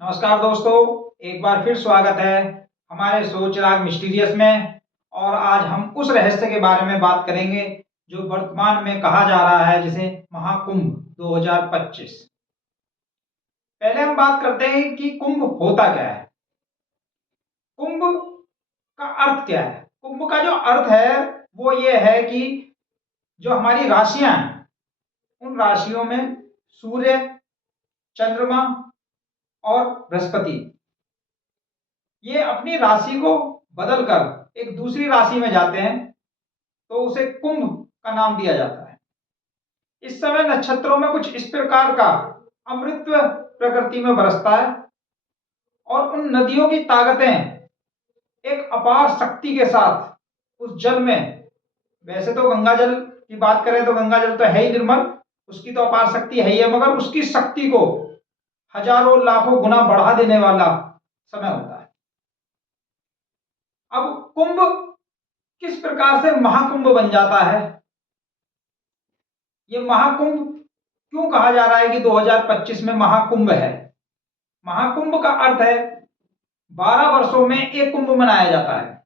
नमस्कार दोस्तों, एक बार फिर स्वागत है हमारे शो चिराग मिस्टीरियस में। और आज हम उस रहस्य के बारे में बात करेंगे जो वर्तमान में कहा जा रहा है, जिसे महाकुंभ 2025। पहले हम बात करते हैं कि कुंभ होता क्या है। कुंभ का अर्थ क्या है। कुंभ का जो अर्थ है वो ये है कि जो हमारी राशियां हैं उन राशियों में सूर्य, चंद्रमा और बृहस्पति ये अपनी राशि को बदलकर एक दूसरी राशि में जाते हैं, तो उसे कुंभ का नाम दिया जाता है। इस समय नक्षत्रों में कुछ इस प्रकार का अमृतत्व प्रकृति में बरसता है और उन नदियों की ताकतें एक अपार शक्ति के साथ उस जल में, वैसे तो गंगा जल की बात करें तो गंगा जल तो है ही निर्मल, उसकी तो अपार शक्ति है ही है, मगर उसकी शक्ति को हजारों लाखों गुना बढ़ा देने वाला समय होता है। अब कुंभ किस प्रकार से महाकुंभ बन जाता है, ये महाकुंभ क्यों कहा जा रहा है कि 2025 में महाकुंभ है। महाकुंभ का अर्थ है 12 वर्षों में एक कुंभ मनाया जाता है।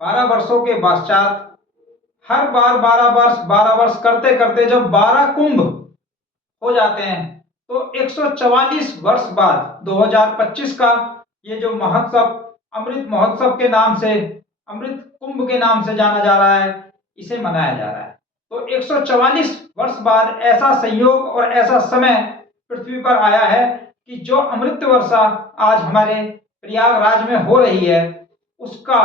12 वर्षों के पश्चात हर बार 12 वर्ष करते करते जब 12 कुंभ हो जाते हैं तो 144 वर्ष बाद 2025 का ये जो महोत्सव अमृत महोत्सव के नाम से, अमृत कुंभ के नाम से जाना जा रहा है, इसे मनाया जा रहा है। तो 144 वर्ष बाद ऐसा संयोग और ऐसा समय पृथ्वी पर आया है कि जो अमृत वर्षा आज हमारे प्रयागराज में हो रही है उसका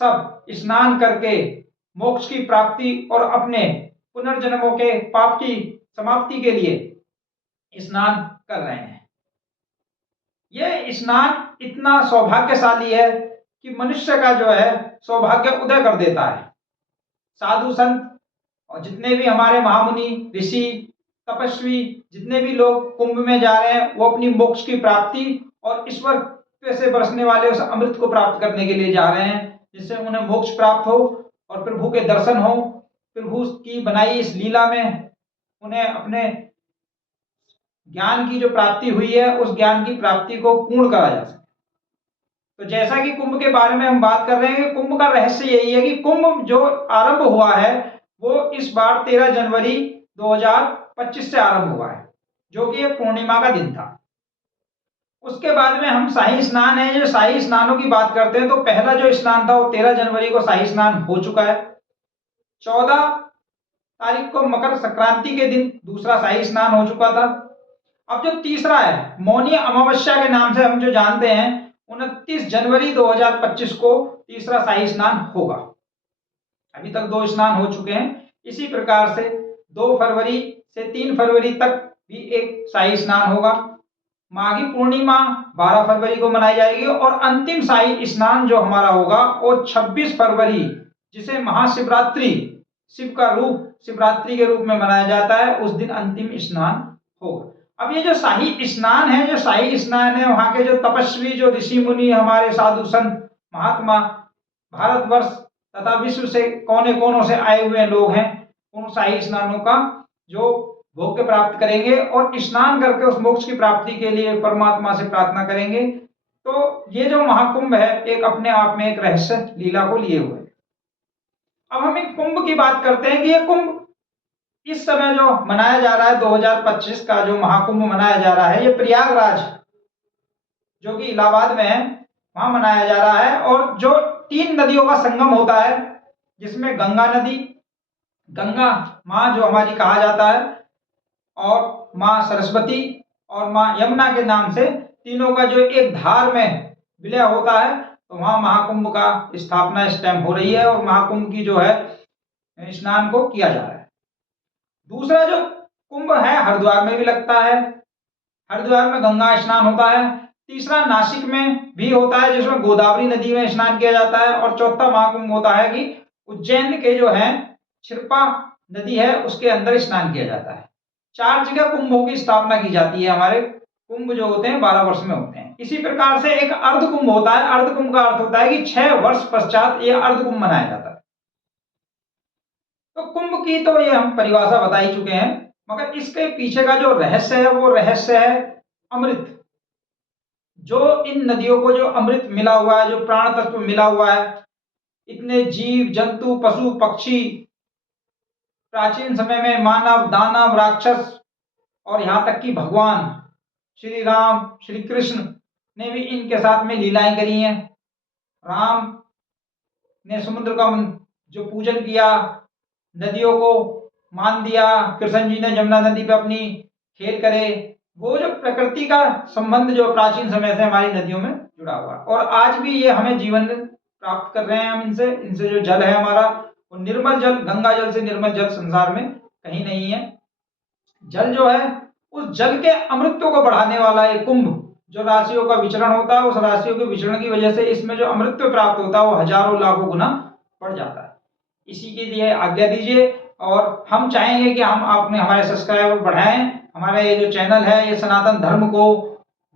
सब स्नान करके मोक्ष की प्राप्ति और अपने पुनर्जन्मों के पाप की समाप्ति के लिए स्नान कर रहे हैं। यह स्नान इतना सौभाग्यशाली है कि मनुष्य का जो है सौभाग्य उदय कर देता है। साधु संत और जितने भी हमारे महामुनि ऋषि तपस्वी जितने भी लोग कुंभ में जा रहे हैं वो अपनी मोक्ष की प्राप्ति और ईश्वर से बरसने वाले उस अमृत को प्राप्त करने के लिए जा रहे हैं, जिससे उन्हें मोक्ष प्राप्त हो और प्रभु के दर्शन हो, प्रभु की बनाई इस लीला में उन्हें अपने ज्ञान की जो प्राप्ति हुई है उस ज्ञान की प्राप्ति को पूर्ण करा जा सके। तो जैसा कि कुंभ के बारे में हम बात कर रहे हैं कि कुंभ का रहस्य यही है कि कुंभ जो आरंभ हुआ है वो इस बार 13 जनवरी 2025 से आरंभ हुआ है, जो कि एक पूर्णिमा का दिन था। उसके बाद में हम शाही स्नान है, जो शाही स्नानों की बात करते हैं तो पहला जो स्नान था वो 13 जनवरी को शाही स्नान हो चुका है। 14 तारीख को मकर संक्रांति के दिन दूसरा शाही स्नान हो चुका था। अब जो तीसरा है मौनी अमावस्या के नाम से हम जो जानते हैं, 29 जनवरी 2025 को तीसरा शाही स्नान होगा। अभी तक 2 स्नान हो चुके हैं। इसी प्रकार से 2 फरवरी से 3 फरवरी तक भी एक शाही स्नान होगा। माघी पूर्णिमा 12 फरवरी को मनाई जाएगी और अंतिम शाही स्नान जो हमारा होगा वो 26 फरवरी, जिसे महाशिवरात्रि, शिव का रूप शिवरात्रि के रूप में मनाया जाता है, उस दिन अंतिम स्नान होगा। अब ये जो शाही स्नान है, जो शाही स्नान है वहां के जो तपस्वी, जो ऋषि मुनि, हमारे साधु संत महात्मा, भारतवर्ष तथा विश्व से कोने कोनों से आए हुए लोग हैं, उन शाही स्नानों का जो भोग्य प्राप्त करेंगे और स्नान करके उस मोक्ष की प्राप्ति के लिए परमात्मा से प्रार्थना करेंगे। तो ये जो महाकुंभ है एक अपने आप में एक रहस्य लीला को लिए हुए। अब हम एक कुंभ की बात करते हैं कि ये कुंभ इस समय जो मनाया जा रहा है 2025 का जो महाकुंभ मनाया जा रहा है, ये प्रयागराज जो कि इलाहाबाद में है वहां मनाया जा रहा है। और जो 3 नदियों का संगम होता है, जिसमें गंगा नदी, गंगा माँ जो हमारी कहा जाता है, और माँ सरस्वती और माँ यमुना के नाम से तीनों का जो एक धार में विलय होता है, तो वहां महाकुंभ का स्थापना इस टाइम हो रही है और महाकुंभ की जो है स्नान को किया जा रहा है। दूसरा जो कुंभ है हरिद्वार में भी लगता है, हरिद्वार में गंगा स्नान होता है। तीसरा नासिक में भी होता है जिसमें गोदावरी नदी में स्नान किया जाता है। और चौथा महाकुंभ होता है कि उज्जैन के जो है छिरपा नदी है उसके अंदर स्नान किया जाता है। 4 जगह कुंभों की स्थापना की जाती है। हमारे कुंभ जो होते हैं 12 वर्ष में होते हैं। इसी प्रकार से एक अर्ध कुंभ होता है। अर्ध कुंभ का अर्थ होता है कि 6 वर्ष पश्चात ये अर्ध कुंभ मनाया जाता है। तो कुंभ की तो ये हम परिभाषा बता ही चुके हैं, मगर इसके पीछे का जो रहस्य है वो रहस्य है अमृत। जो इन नदियों को जो अमृत मिला हुआ है, जो प्राण तत्व मिला हुआ है, इतने जीव जंतु पशु पक्षी, प्राचीन समय में मानव दानव राक्षस और यहाँ तक कि भगवान श्री राम श्री कृष्ण ने भी इनके साथ में लीलाएं करी हैं। राम ने समुद्र का जो पूजन किया, नदियों को मान दिया, कृष्ण जी ने यमुना नदी पे अपनी खेल करे, वो जो प्रकृति का संबंध जो प्राचीन समय से हमारी नदियों में जुड़ा हुआ है और आज भी ये हमें जीवन प्राप्त कर रहे हैं हम इनसे जो जल है हमारा वो निर्मल जल, गंगा जल से निर्मल जल संसार में कहीं नहीं है। जल जो है उस जल के अमृतत्व को बढ़ाने वाला एक कुंभ, जो राशियों का विचरण होता है, उस राशियों के विचरण की वजह से इसमें जो अमृतत्व प्राप्त होता है वो हजारों लाखों गुना बढ़ जाता है। इसी के लिए आज्ञा दीजिए और हम चाहेंगे कि हम आपने हमारे सब्सक्राइबर बढ़ाएं, हमारा ये जो चैनल है ये सनातन धर्म को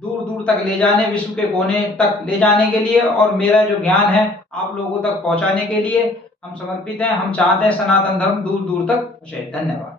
दूर दूर तक ले जाने, विश्व के कोने तक ले जाने के लिए और मेरा जो ज्ञान है आप लोगों तक पहुंचाने के लिए हम समर्पित हैं। हम चाहते हैं सनातन धर्म दूर दूर तक पहुंचे। धन्यवाद।